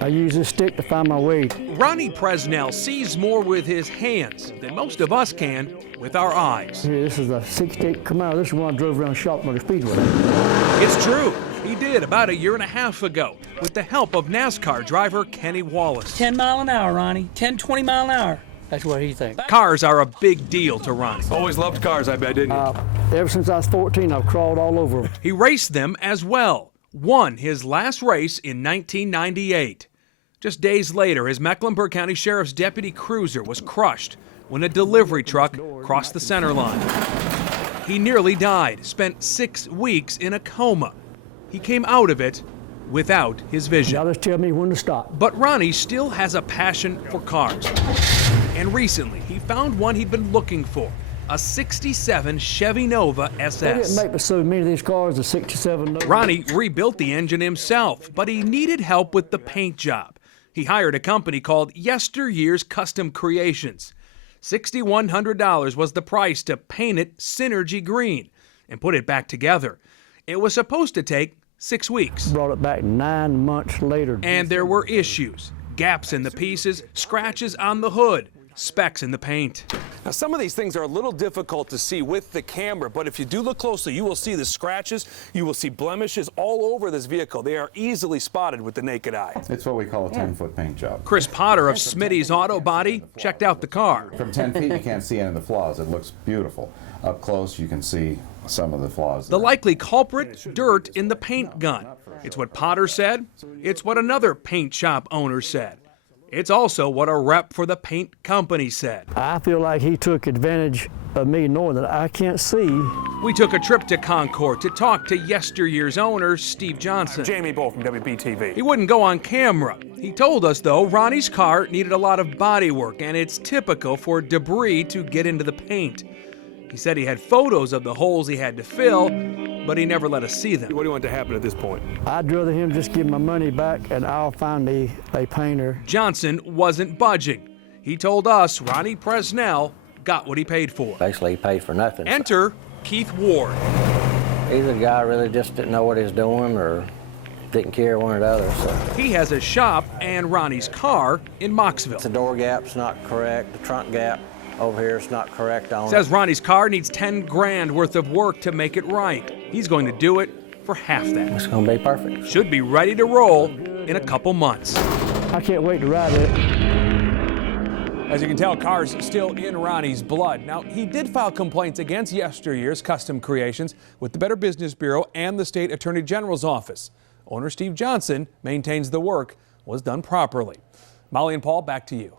I use this stick to find my way. Ronnie Presnell sees more with his hands than most of us can with our eyes. Here, this is a 68 Camaro. This is one I drove around Sharpsburg Speedway. It's true. He did about 1.5 years ago with the help of NASCAR driver Kenny Wallace. 10 mile an hour, Ronnie. 10, 20 mile an hour. That's what he thinks. Cars are a big deal to Ronnie. Always loved cars, I bet, didn't you? Ever since I was 14, I've crawled all over them. He raced them as well. Won his last race in 1998. Just days later, his Mecklenburg County Sheriff's deputy cruiser was crushed when a delivery truck crossed the center line. He nearly died, spent 6 weeks in a coma. He came out of it without his vision. Y'all just tell me when to stop. But Ronnie still has a passion for cars. And recently, he found one he'd been looking for, a 67 Chevy Nova SS. They didn't make but so many of these cars, the 67 Nova. Ronnie rebuilt the engine himself, but he needed help with the paint job. He hired a company called Yesteryear's Custom Creations. $6,100 was the price to paint it Synergy Green and put it back together. It was supposed to take 6 weeks. Brought it back 9 months later. And there were issues. Gaps in the pieces, scratches on the hood, specks in the paint. Now, some of these things are a little difficult to see with the camera, but if you do look closely, you will see the scratches, you will see blemishes all over this vehicle. They are easily spotted with the naked eye. It's what we call a 10-foot paint job. Chris Potter of Smitty's Auto Body checked out the car. From 10 feet, you can't see any of the flaws. It looks beautiful. Up close, you can see some of the flaws. The likely culprit, dirt in the paint gun. It's what Potter said. It's what another paint shop owner said. It's also what a rep for the paint company said. I feel like he took advantage of me knowing that I can't see. We took a trip to Concord to talk to Yesteryear's owner, Steve Johnson. Jamie Bull from WBTV. He wouldn't go on camera. He told us, though, Ronnie's car needed a lot of body work, and it's typical for debris to get into the paint. He said he had photos of the holes he had to fill, but he never let us see them. What do you want to happen at this point? I'd rather him just give my money back and I'll find a painter. Johnson wasn't budging. He told us Ronnie Presnell got what he paid for. Basically, he paid for nothing. Enter Keith Ward. Either the guy really just didn't know what he was doing or didn't care one or the other. So. He has a shop and Ronnie's car in Moxville. The door gap's not correct, the trunk gap over here is not correct on Says Ronnie's car needs 10 grand worth of work to make it right. He's going to do it for half that. It's going to be perfect. Should be ready to roll in a couple months. I can't wait to ride it. As you can tell, cars still in Ronnie's blood. Now, he did file complaints against Yesteryear's Custom Creations with the Better Business Bureau and the State Attorney General's office. Owner Steve Johnson maintains the work was done properly. Molly and Paul, back to you.